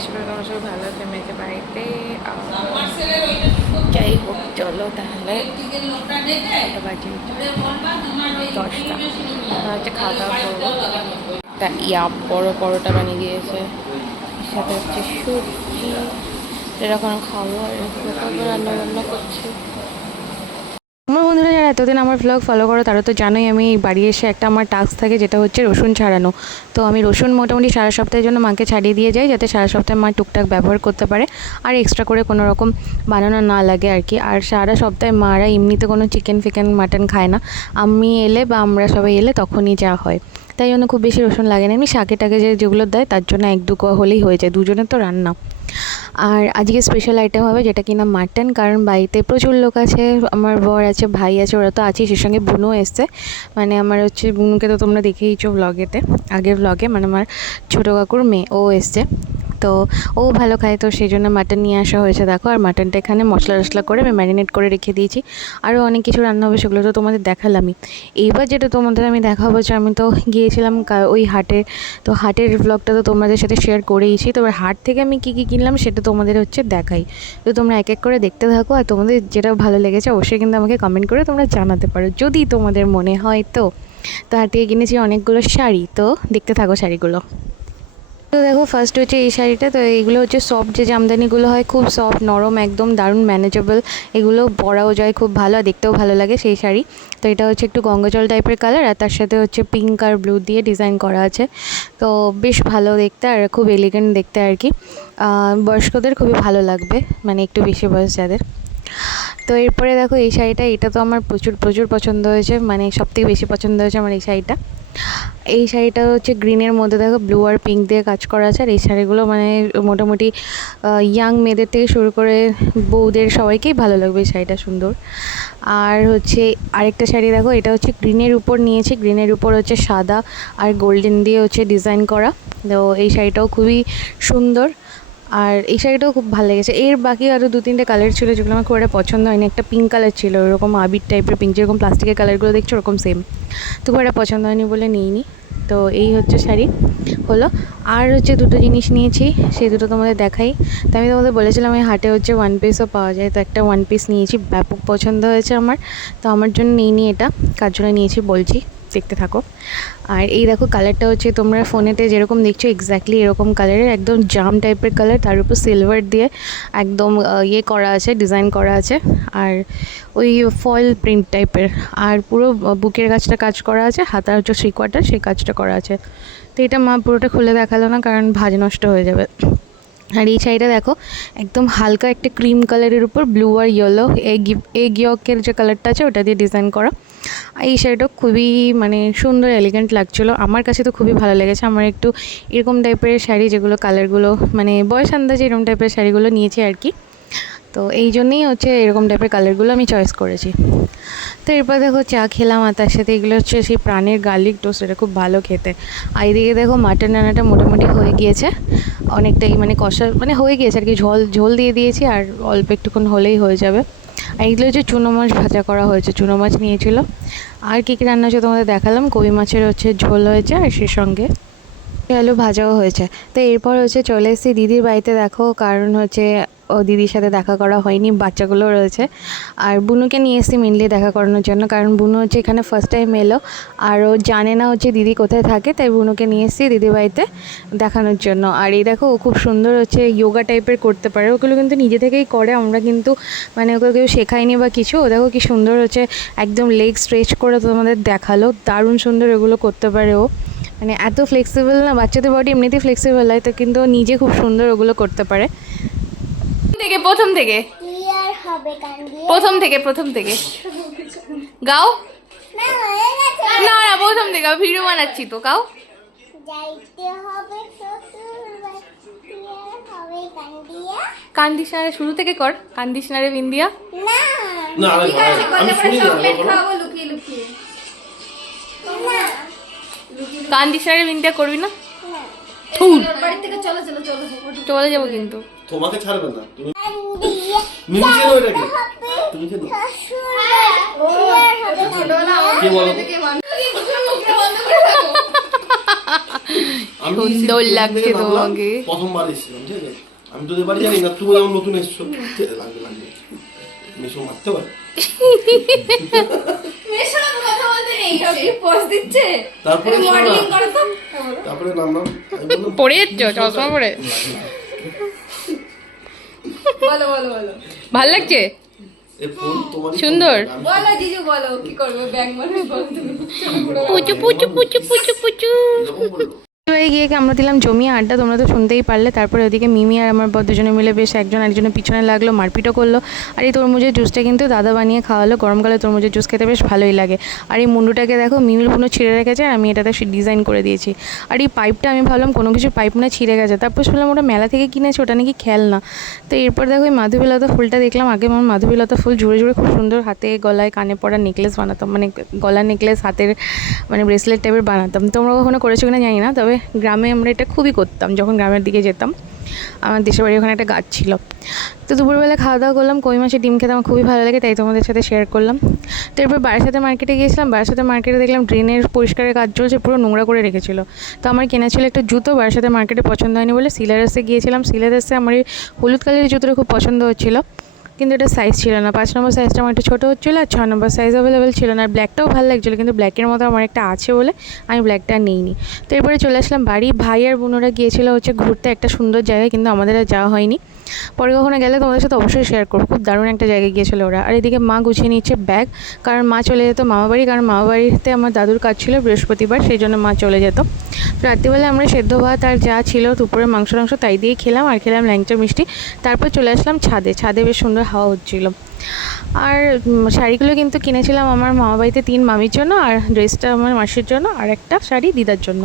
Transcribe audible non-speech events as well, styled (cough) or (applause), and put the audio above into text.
আশা করি তোমার সবাই ভালো আছে মেয়েকে বাড়িতে যাই হোক চলো তাহলে। বাজে। দশটা। হচ্ছে খাওয়া দাওয়া করব। ইয়া বড় পরোটা বানিয়ে দিয়েছে। সাথে হচ্ছে সবজি এরকম খাব আর এরকম রান্না বান্না করছি। আমার এতদিন আমার ব্লগ ফলো করো, তারা তো জানোই আমি বাড়ি এসে একটা আমার টাস্ক থাকে, যেটা হচ্ছে রসুন ছাড়ানো। তো আমি রসুন মোটামুটি সারা সপ্তাহের জন্য মাকে ছাড়িয়ে দিয়ে যাই, যাতে সারা সপ্তাহে মা টুকটাক ব্যবহার করতে পারে, আর এক্সট্রা করে কোনো রকম বানানো না লাগে আর কি। আর সারা সপ্তাহে মারা এমনিতে কোনো চিকেন ফিকেন মাটন খায় না। আমি এলে বা আমরা সবাই এলে তখনই যা হয়। তাই জন্য খুব বেশি রসুন লাগে না। এমনি শাকে টাকে যে যেগুলো দেয়, তার জন্য এক দু কোয়া হলেই হয়ে যায়। দুজনের তো রান্না। আর আজকে স্পেশাল আইটেম হবে যেটা কিনা মাটন কারণ বাড়িতে প্রচুর লোক আছে, আমার বর আছে, ভাই আছে, ওরা তো আছেই সে সঙ্গে বুনো এসছে। মানে আমার হচ্ছে বুনুকে তো তোমরা দেখেইছো ব্লগেতে আগের ব্লগে মানে আমার ছোটো কাকুর মেয়ে, ও এসছে। তো ও ভালো খায়, তো সেই জন্য মাটন নিয়ে আসা হয়েছে। দেখো, আর মাটনটা এখানে মশলা টশলা করে আমি ম্যারিনেট করে রেখে দিয়েছি। আরও অনেক কিছু রান্না হবে সেগুলো তো তোমাদের দেখালামই। এইবার যেটা তোমাদের আমি দেখাবো যে আমি তো গিয়েছিলাম ওই হাটে। তো হাটের ব্লগটা তো তোমাদের সাথে শেয়ার করেইছি। তো এবার হাট থেকে আমি কী কী কিনলাম সেটা তোমাদের হচ্ছে দেখাই। তো তোমরা এক এক করে দেখতে থাকো আর তোমাদের যেটা ভালো লেগেছে অবশ্যই কিন্তু আমাকে কমেন্ট করে তোমরা জানাতে পারো। যদি তোমাদের মনে হয় তো। তো হাট থেকে কিনেছি অনেকগুলো শাড়ি, তো দেখতে থাকো শাড়িগুলো। তো দেখো ফার্স্ট হচ্ছে এই শাড়িটা, তো এইগুলো হচ্ছে সফট যে জামদানিগুলো হয়, খুব সফট নরম, একদম দারুণ ম্যানেজেবল এগুলো পরাও যায় খুব ভালো আর দেখতেও ভালো লাগে সেই শাড়ি। তো এটা হচ্ছে একটু গঙ্গাজল টাইপের কালার আর তার সাথে হচ্ছে পিঙ্ক আর ব্লু দিয়ে ডিজাইন করা আছে। তো বেশ ভালো দেখতে আর খুব এলিগেন্ট দেখতে আর কি। বয়স্কদের খুবই ভালো লাগবে মানে একটু বেশি বয়স যাদের। তো এরপরে দেখো এই শাড়িটা, এটা তো আমার প্রচুর প্রচুর পছন্দ হয়েছে মানে সবথেকে বেশি পছন্দ হয়েছে আমার এই শাড়িটা। এই শাড়িটা হচ্ছে গ্রিনের মধ্যে, দেখো ব্লু আর পিঙ্ক দিয়ে কাজ করা আছে। আর এই শাড়িগুলো মানে মোটামুটি ইয়াং মেয়েদের থেকে শুরু করে বউদের সবাইকেই ভালো লাগবে এই শাড়িটা সুন্দর। আর হচ্ছে আরেকটা শাড়ি দেখো, এটা হচ্ছে গ্রিনের উপর নিয়েছি। গ্রিনের উপর হচ্ছে সাদা আর গোল্ডেন দিয়ে হচ্ছে ডিজাইন করা। তো এই শাড়িটাও খুবই সুন্দর। আর এই শাড়িটাও খুব ভালো লেগেছে। এর বাকি আরও দু তিনটে কালার ছিল যেগুলো আমার খুব একটা পছন্দ হয়নি। একটা পিঙ্ক কালার ছিল, ওরকম আবির টাইপের পিঙ্ক যেরকম প্লাস্টিকের কালারগুলো দেখছ, ওরকম সেম তো খুব একটা পছন্দ হয়নি বলে নিইনি। তো এই হচ্ছে শাড়ি। হলো। আর হচ্ছে দুটো জিনিস নিয়েছি সেই দুটো তোমাদের দেখাই। তো আমি তোমাদের বলেছিলাম, এই হাটে হচ্ছে ওয়ান পিসও পাওয়া যায়। তো একটা ওয়ান পিস নিয়েছি, ব্যাপক পছন্দ হয়েছে আমার। তো আমার জন্য নিইনি এটা, কার জন্য নিয়েছি বলছি। দেখতে থাকো। আর এই দেখো কালারটা হচ্ছে তোমরা ফোনেতে যেরকম দেখছ এক্স্যাক্টলি এরকম কালারের একদম জাম টাইপের কালার তার উপর সিলভার দিয়ে একদম ইয়ে করা আছে ডিজাইন করা আছে। আর ওই ফয়েল প্রিন্ট টাইপের আর পুরো বুকের কাজটা কাজ করা আছে, হাতার হচ্ছে থ্রি কোয়ার্টার সেই কাজটা করা আছে। তো এটা মা পুরোটা খুলে দেখাল না, কারণ ভাজ নষ্ট হয়ে যাবে। আর এই শাড়িটা দেখো, একদম হালকা একটা ক্রিম কালারের উপর ব্লু আর ইয়েলো এগ এগ ইয়কের যে কালারটা আছে, ওটা দিয়ে ডিজাইন করা। এই শাড়িটা খুবই মানে সুন্দর এলিগেন্ট লাগছিল। আমার কাছে তো খুবই ভালো লেগেছে। আমার একটু এরকম টাইপের শাড়ি, যেগুলো কালারগুলো মানে বয়স আন্দাজে এরকম টাইপের শাড়িগুলো নিয়েছি আর কি। তো এই জন্যেই হচ্ছে এরকম টাইপের কালারগুলো আমি চয়েস করেছি। তো এরপর দেখো চা খেলাম আর তার সাথে এগুলো হচ্ছে সেই প্রাণের গার্লিক টোস্ট এটা খুব ভালো খেতে। আর এদিকে দেখো মাটন রান্নাটা মোটামুটি হয়ে গিয়েছে। অনেকটাই মানে কষা মানে হয়ে গিয়েছে আর কি। ঝোল ঝোল দিয়ে দিয়েছি আর অল্প একটুক্ষণ হলেই হয়ে যাবে। আর এগুলো হচ্ছে চুনো মাছ ভাজা করা হয়েছে, চুনো মাছ নিয়েছিল। আর কী কী রান্না হচ্ছে তোমাদের দেখালাম? কবি মাছের হচ্ছে ঝোল হয়েছে আর সে সঙ্গে আলু ভাজাও হয়েছে। তো এরপর হচ্ছে চলে এসেছি দিদির বাড়িতে, দেখো কারণ হচ্ছে দিদির সাথে দেখা করা হয়নি, বাচ্চাগুলো রয়েছে। আর বুনুকে নিয়ে এসেছি মেনলি দেখা করানোর জন্য, কারণ বুনু হচ্ছে এখানে ফার্স্ট টাইম এলো। আর ও জানে না হচ্ছে দিদি কোথায় থাকে, তাই বুনুকে নিয়ে এসেছি দিদির বাড়িতে দেখানোর জন্য। আর এই দেখো, ও খুব সুন্দর হচ্ছে যোগা টাইপের করতে পারে। ওগুলো কিন্তু নিজে থেকেই করে, আমরা কিন্তু মানে ওকে কেউ শেখায়নি বা কিছু। ও দেখো কি সুন্দর হচ্ছে একদম লেগ স্ট্রেচ করে তোমাদের দেখাল, দারুণ সুন্দর এগুলো করতে পারে ও। মানে এত ফ্লেক্সিবল না, বাচ্চাদের বডি এমনিতেই ফ্লেক্সিবল হয়, তো কিন্তু নিজে খুব সুন্দর ওগুলো করতে পারে। থেকে প্রথম থেকে? প্রথম থেকে প্রথম থেকে। গাও। না না প্রথম থেকে ভিডিও বানাচ্ছি তো গাও। যাইতে হবে শ্বশুর বাড়ি ক্লিয়ার হবে কান দিয়ে কান্দিশনারে শুরু থেকে কর। কান্দিশনারে বিন্দিয়া। না। না। কান্দিশনারে বিন্দিয়া করবি না? থুর চলে যাব কিন্তু। তোমাকে ছাড়বে না তুমি মিমি চেনো এটাকে। তুমি চেনো শ্বশুর বাড়ি ক্লিয়ার হবে কান দিয়ে কে বলো? তো? আমি সুন্দর লাগছে তোমাকে। প্রথমবার এসেছিলাম ঠিক আছে? তোদের বাড়ি জানি না তুমি আমার নতুন এসছো। (laughs) লাগবে লাগবে। মেশো মারতে পারে। (laughs) পোজ দিচ্ছে। তারপরে মডেলিং করো তো। তারপরে নাম নাম। পড়ে যাচ্ছ চশমা পরে। বলো বলো বলো। ভালো লাগছে। সুন্দর। বলো জিজু বলো কি করবে? ব্যাংক মানে পুচু পুচু পুচু পুচু পুচু। হয়ে গিয়ে কি আমরা দিলাম জমি আড্ডা? তোমরা তো শুনতেই পারলে। তারপরে ওদিকে মিমি আর আমার বর দুজনে মিলে বেশ একজন আরেকজনের পিছনে লাগল, মারপিটও করল। আর এই তরমুজের জুসটা কিন্তু দাদা বানিয়ে খাওয়ালো। গরমকালে তরমুজের জুস খেতে বেশ ভালোই লাগে। আর এই মুন্ডুটাকে দেখো, মিমির পুরো ছিঁড়ে রেখেছে আর আমি এটাতে ডিজাইন করে দিয়েছি। আর এই পাইপটা আমি ভাবলাম কোনো কিছু পাইপ না ছিঁড়ে গেছে। তারপর শুনলাম ওটা মেলা থেকে কিনেছে, ওটা নাকি খেলনা। তো এরপর দেখো এই মাধবীলতা ফুলটা দেখলাম। আগে আমার মাধবীলতা ফুল জুড়ে জুড়ে খুব সুন্দর হাতে, গলায় কানে পড়া নেকলেস বানাতাম। মানে গলার নেকলেস, হাতের মানে ব্রেসলেট টাইপের বানাতাম। তোমরা কখনো করেছ কিনা জানি না, তবে গ্রামে আমরা এটা খুবই করতাম, যখন গ্রামের দিকে যেতাম। আমার দেশের বাড়ির ওখানে একটা গাছ ছিল। তো দুপুরবেলা খাওয়া দাওয়া করলাম, কই মাছের ডিম খেতে আমার খুবই ভালো লাগে, তাই তোমাদের সাথে শেয়ার করলাম। তো এরপর বাড়ির সাথে মার্কেটে গিয়েছিলাম, বাড়ির সাথে মার্কেটে দেখলাম ড্রেনের পরিষ্কারের কাজ চলছে, পুরো নোংরা করে রেখেছিল। তো আমার কেনা ছিল একটা জুতো, বাড়ির সাথে মার্কেটে পছন্দ হয়নি বলে সিলারাসে গিয়েছিলাম। সিলারাসে আমার এই হলুদ কালারের জুতোটা খুব পছন্দ হচ্ছিল। কিন্তু এটা সাইজ ছিল না। পাঁচ নম্বর সাইজটা আমার একটু ছোটো হচ্ছিল আর ছ নম্বর সাইজ অ্যাভেলেবেল ছিল না। আর ব্ল্যাকটাও ভালো লাগছিল, কিন্তু ব্ল্যাকের মতো আমার একটা আছে বলে আমি ব্ল্যাকটা নিইনি। তো এরপরে চলে আসলাম বাড়ি। ভাই আর বোনরা গিয়েছিল হচ্ছে ঘুরতে একটা সুন্দর জায়গায়, কিন্তু আমাদের আর যাওয়া হয়নি। পরে কখনো গেলে তোমাদের সাথে অবশ্যই শেয়ার করব। খুব দারুণ একটা জায়গায় গিয়েছিল ওরা। আর এদিকে মা গুছিয়ে নিচ্ছে ব্যাগ কারণ মা চলে যেত মামা বাড়ি, কারণ মামা বাড়িতে আমার দাদুর কাজ ছিল বৃহস্পতিবার, সেই জন্য মা চলে যেত। রাত্রিবেলা আমরা সেদ্ধ ভাত আর যা ছিল দুপুরে মাংস টাংস তাই দিয়ে খেলাম, আর খেলাম ল্যাংচা মিষ্টি। তারপর চলে আসলাম ছাদে। ছাদে বেশ সুন্দর হাওয়া হচ্ছিল। আর শাড়িগুলো কিন্তু কিনেছিলাম আমার মামা বাড়িতে তিন মামির জন্য আর ড্রেসটা আমার মাসির জন্য আর একটা শাড়ি দিদার জন্য।